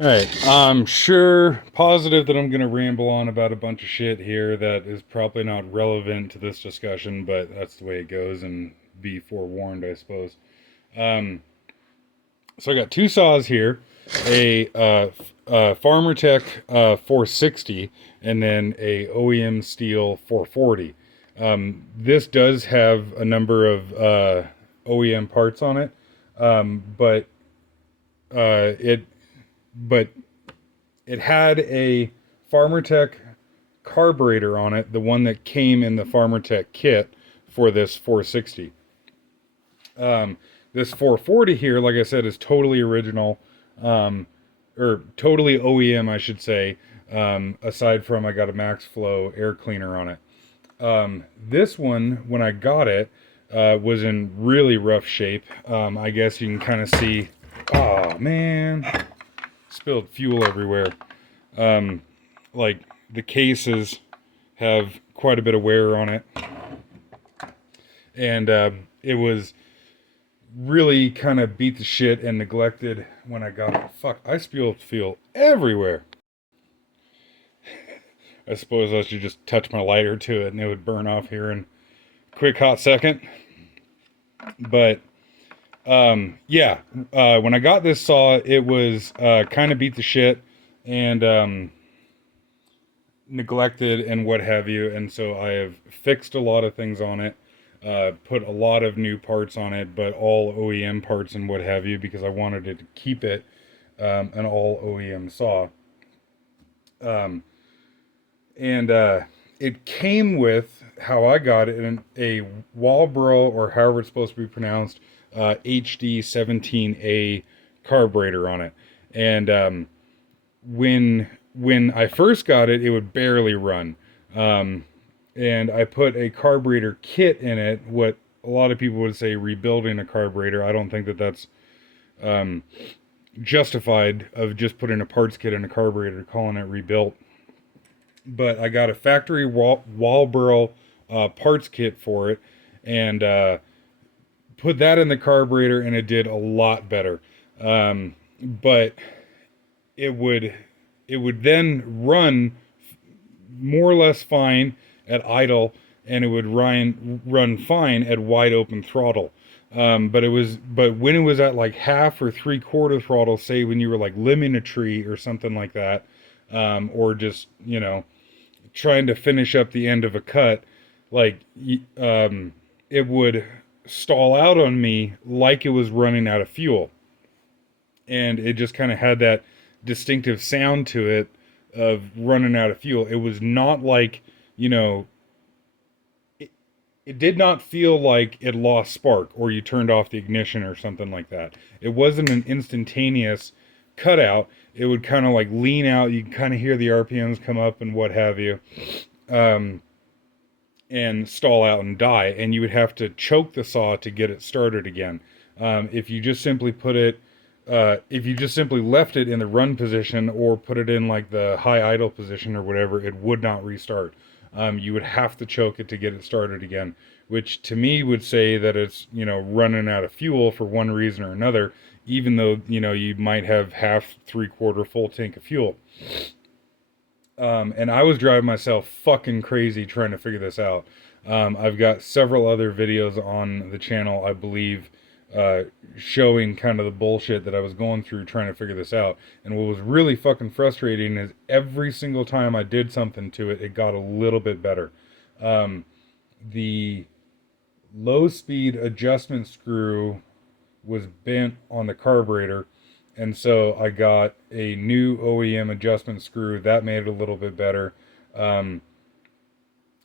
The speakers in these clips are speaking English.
All right. I'm sure positive that I'm going to ramble on about a bunch of shit here that is probably not relevant to this discussion, but that's the way it goes, and be forewarned, I suppose. Um, so I got two saws here, a Farmer Tech 460, and then a OEM Stihl 440. This does have a number of OEM parts on it, but uh, it but it had a Farmer Tech carburetor on it, the one that came in the Farmer Tech kit for this 460. This 440 here, like I said, is totally original, um, or totally OEM, I should say. Aside from I got a Max Flow air cleaner on it. This one, when I got it, was in really rough shape. I guess you can kind of see. Oh man, spilled fuel everywhere. Like the cases have quite a bit of wear on it, and it was really kind of beat the shit and neglected when I got it. Fuck, I spilled fuel everywhere. I suppose I should just touch my lighter to it and it would burn off here in a quick hot second. But yeah, when I got this saw, it was kind of beat the shit and neglected and what have you. And so I have fixed a lot of things on it, put a lot of new parts on it, but all OEM parts and what have you, because I wanted it to keep it an all OEM saw. Um, and it came with, how I got it, in a walbro, or however it's supposed to be pronounced, hd17a carburetor on it. And when I first got it, it would barely run. Um, and I put a carburetor kit in it. What a lot of people would say rebuilding a carburetor. I don't think that that's um, justified, of just putting a parts kit in a carburetor, calling it rebuilt. But I got a factory Walbro parts kit for it, and put that in the carburetor, and it did a lot better. But it would it would then run more or less fine at idle, and it would run fine at wide open throttle. But when it was at like half or three-quarter throttle, say when you were like limbing a tree or something like that, or just trying to finish up the end of a cut, like it would stall out on me like it was running out of fuel, and it just kind of had that distinctive sound to it of running out of fuel. It was not like, you know, it did not feel like it lost spark or you turned off the ignition or something like that. It wasn't an instantaneous cutout. It would kind of like lean out. You can kind of hear the RPMs come up and what have you, um, and stall out and die. And you would have to choke the saw to get it started again. If you just simply if you just simply left it in the run position or put it in like the high idle position or whatever, it would not restart. You would have to choke it to get it started again, which to me would say that it's, running out of fuel for one reason or another, even though, you might have half, three-quarter full tank of fuel. And I was driving myself fucking crazy trying to figure this out. I've got several other videos on the channel, I believe, uh, showing kind of the bullshit that I was going through trying to figure this out. And what was really fucking frustrating is every single time I did something to it, it got a little bit better. The low speed adjustment screw was bent on the carburetor, and so I got a new OEM adjustment screw that made it a little bit better. Um,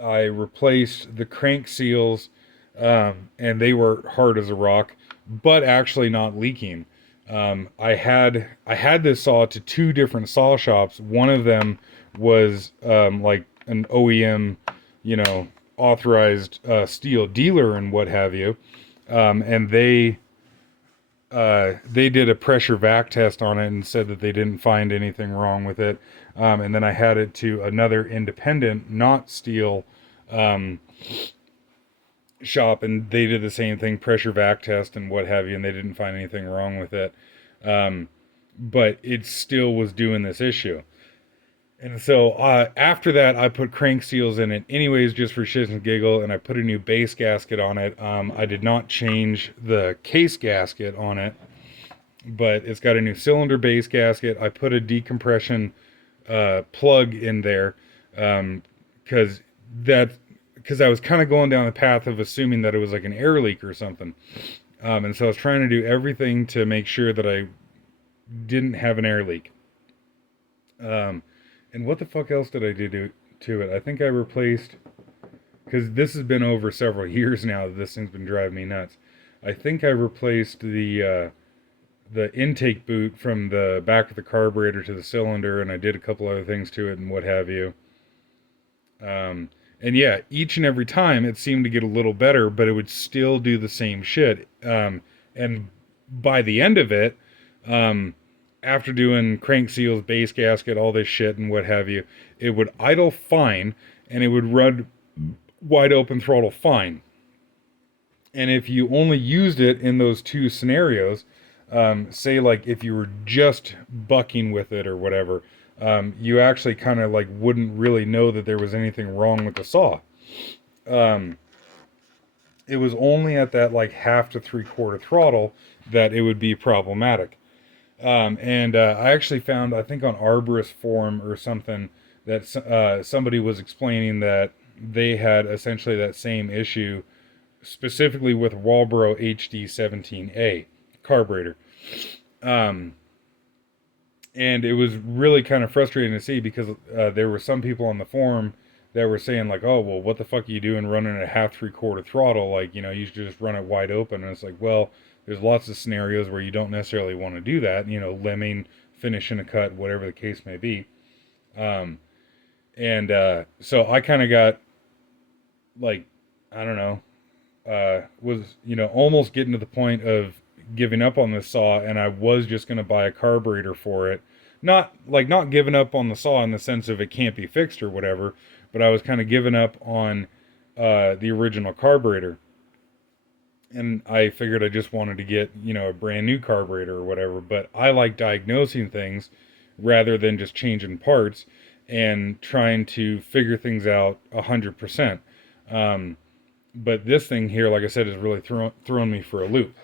I replaced the crank seals, and they were hard as a rock, but actually not leaking. I had this saw to two different saw shops. One of them was like an OEM, authorized Stihl dealer and what have you, and they did a pressure vac test on it and said that they didn't find anything wrong with it. And then I had it to another independent, not Stihl, um, shop, and they did the same thing, pressure vac test and what have you, and they didn't find anything wrong with it. Um, but it still was doing this issue. And so after that, I put crank seals in it anyways, just for shits and giggle, and I put a new base gasket on it. I did not change the case gasket on it, but it's got a new cylinder base gasket. I put a decompression plug in there because because I was kind of going down the path of assuming that it was like an air leak or something. And so I was trying to do everything to make sure that I didn't have an air leak. And what the fuck else did I do to it? I think I replaced, because this has been over several years now that this thing's been driving me nuts. I think I replaced the intake boot from the back of the carburetor to the cylinder, and I did a couple other things to it and what have you. And yeah, each and every time it seemed to get a little better, but it would still do the same shit. And by the end of it, after doing crank seals, base gasket, all this shit and what have you, it would idle fine and it would run wide open throttle fine. And if you only used it in those two scenarios, say like if you were just bucking with it or whatever, you actually kind of like wouldn't really know that there was anything wrong with the saw. It was only at that like half to 3/4 throttle that it would be problematic. And I actually found, I think on Arborist forum or something, that somebody was explaining that they had essentially that same issue, specifically with Walbro hd17a carburetor. And it was really kind of frustrating to see because there were some people on the forum that were saying like, oh, well, what the fuck are you doing running at half 3/4 throttle? Like, you know, you should just run it wide open. And it's like, well, there's lots of scenarios where you don't necessarily want to do that, you know, limbing, finishing a cut, whatever the case may be. So I kind of got like, I don't know, was, you know, almost getting to the point of giving up on this saw, and I was just going to buy a carburetor for it. Not giving up on the saw in the sense of it can't be fixed or whatever, but I was kind of giving up on the original carburetor. And I figured I just wanted to get, you know, a brand new carburetor or whatever, but I like diagnosing things rather than just changing parts and trying to figure things out 100%. But this thing here, like I said, is really thrown me for a loop.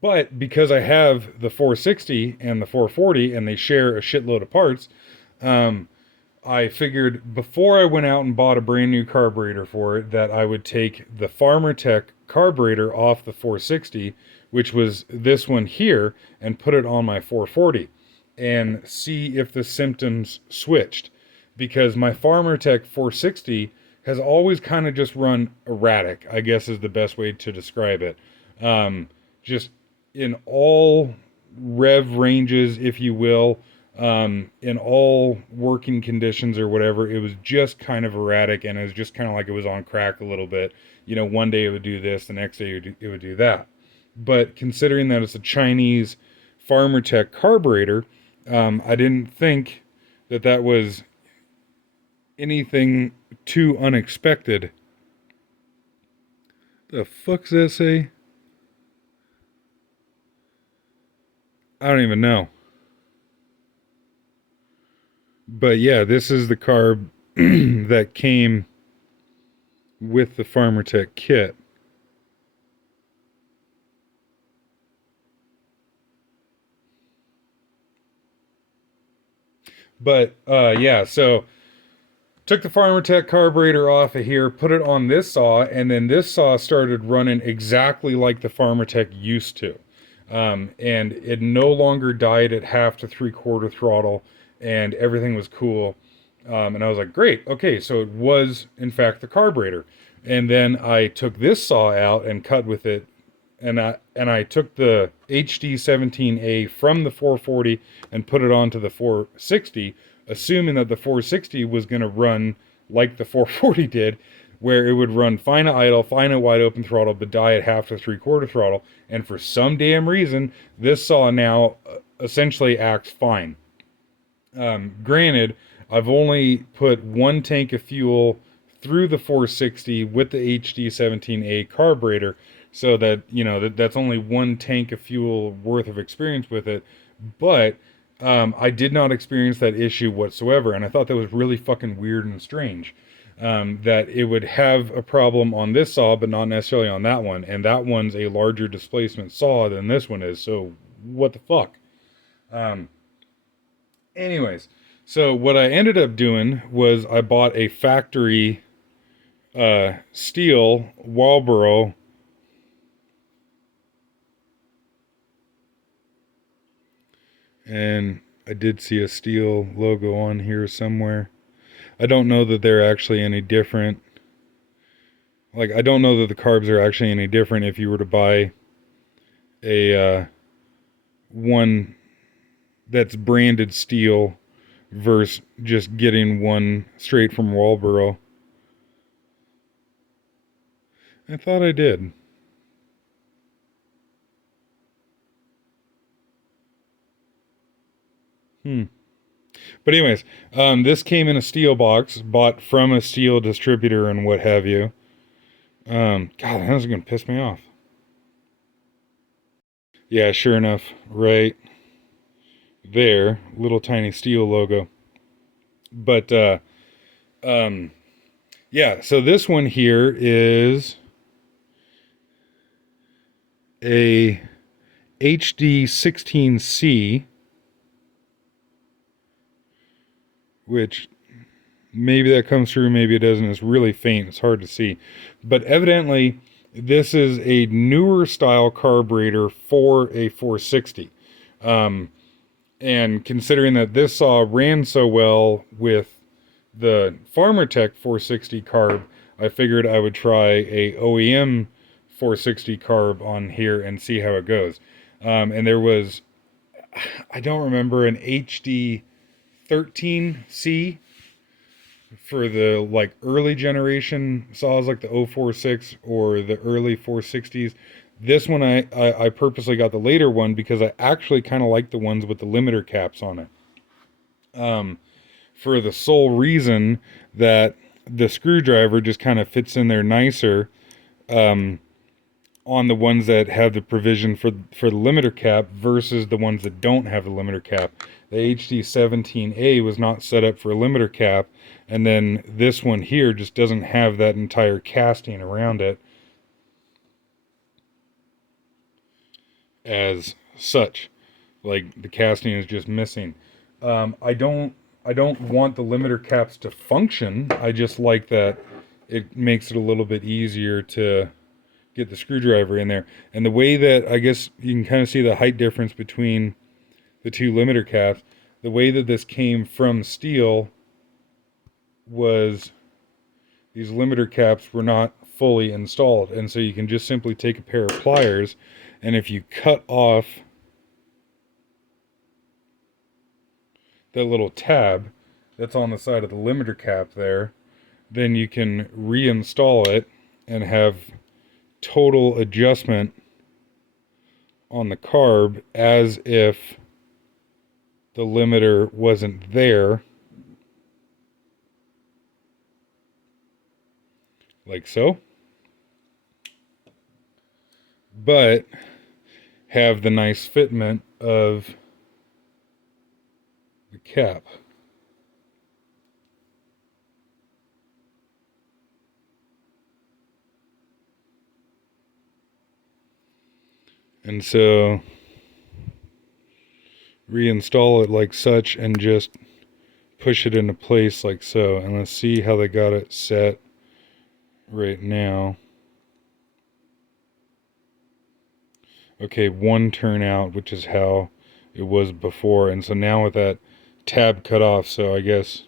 But because I have the 460 and the 440 and they share a shitload of parts, I figured before I went out and bought a brand new carburetor for it that I would take the Farmer Tech carburetor off the 460, which was this one here, and put it on my 440 and see if the symptoms switched. Because my Farmer Tech 460 has always kind of just run erratic, I guess is the best way to describe it. Just in all rev ranges, if you will, in all working conditions or whatever, it was just kind of erratic, and it was just kind of like it was on crack a little bit. You know, one day it would do this, the next day it would do that. But considering that it's a Chinese Farmer Tech carburetor, I didn't think that that was anything too unexpected. The fuck's that say? I don't even know. But yeah, this is the carb that came with the Farmer Tech kit. But yeah, so took the Farmer Tech carburetor off of here, put it on this saw, and then this saw started running exactly like the Farmer Tech used to. And it no longer died at half to 3/4 throttle, and everything was cool. And I was like, great, okay, so it was in fact the carburetor. And then I took this saw out and cut with it, and I took the hd17a from the 440 and put it onto the 460, assuming that the 460 was going to run like the 440 did, where it would run fine at idle, fine at wide open throttle, but die at half to 3/4 throttle. And for some damn reason, this saw now essentially acts fine. Granted, I've only put one tank of fuel through the 460 with the hd17a carburetor So that, you know, that's only one tank of fuel worth of experience with it. But I did not experience that issue whatsoever. And I thought that was really fucking weird and strange. That it would have a problem on this saw, but not necessarily on that one. And that one's a larger displacement saw than this one is. So what the fuck? Anyways, so what I ended up doing was I bought a factory Stihl walbro. And I did see a Stihl logo on here somewhere. I don't know that they're actually any different. Like, I don't know that the carbs are actually any different if you were to buy a one that's branded Stihl versus just getting one straight from Walbro. I thought I did. But anyways, this came in a Stihl box, bought from a Stihl distributor and what have you. God, that's gonna piss me off. Yeah, sure enough, right there, little tiny Stihl logo. But yeah, so this one here is a hd17c, which maybe that comes through, maybe it doesn't. It's really faint, it's hard to see. But evidently, this is a newer style carburetor for a 460. And considering that this saw ran so well with the Farmer Tech 460 carb, I figured I would try a OEM 460 carb on here and see how it goes. And there was, I don't remember, an hd17c for the like early generation saws, like the 046 or the early 460s. This one I purposely got the later one because I actually kind of like the ones with the limiter caps on it. For the sole reason that the screwdriver just kind of fits in there nicer on the ones that have the provision for the limiter cap versus the ones that don't have the limiter cap. The hd17a was not set up for a limiter cap, and then this one here just doesn't have that entire casting around it as such. Like, the casting is just missing. I don't want the limiter caps to function. I just like that it makes it a little bit easier to get the screwdriver in there. And the way that, I guess you can kind of see the height difference between the two limiter caps, the way that this came from Stihl was these limiter caps were not fully installed. And so you can just simply take a pair of pliers, and if you cut off that little tab that's on the side of the limiter cap there, then you can reinstall it and have total adjustment on the carb as if the limiter wasn't there, like so, but have the nice fitment of the cap. And so reinstall it like such and just push it into place like so. And let's see how they got it set right now. Okay, one turn out, which is how it was before. And so now with that tab cut off, so I guess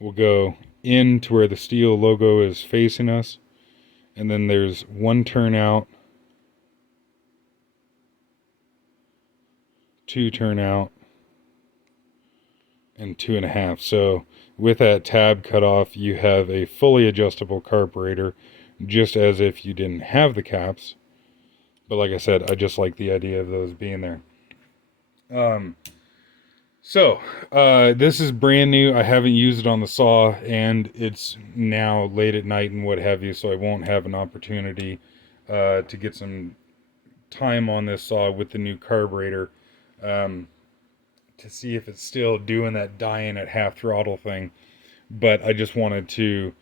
we'll go in to where the Stihl logo is facing us. And then there's one turn out, two turn out, and 2.5. So with that tab cut off, you have a fully adjustable carburetor, just as if you didn't have the caps. But like I said, I just like the idea of those being there. So this is brand new. I haven't used it on the saw, and it's now late at night and what have you, so I won't have an opportunity to get some time on this saw with the new carburetor, to see if it's still doing that dying at half throttle thing. But I just wanted to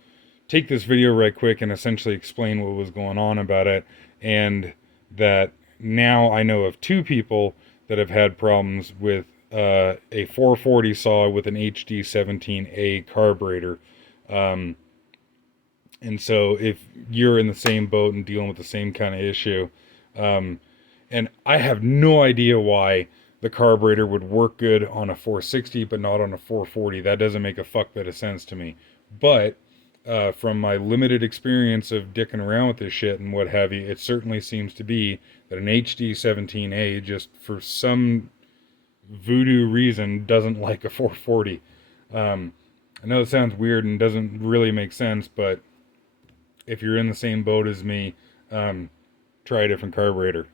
take this video right quick and essentially explain what was going on about it, and that now I know of 2 people that have had problems with a 440 saw with an hd17a carburetor. And so if you're in the same boat and dealing with the same kind of issue, and I have no idea why the carburetor would work good on a 460 but not on a 440. That doesn't make a fuck bit of sense to me. But from my limited experience of dicking around with this shit and what have you, it certainly seems to be that an hd17a, just for some voodoo reason, doesn't like a 440. I know it sounds weird and doesn't really make sense, but if you're in the same boat as me, try a different carburetor.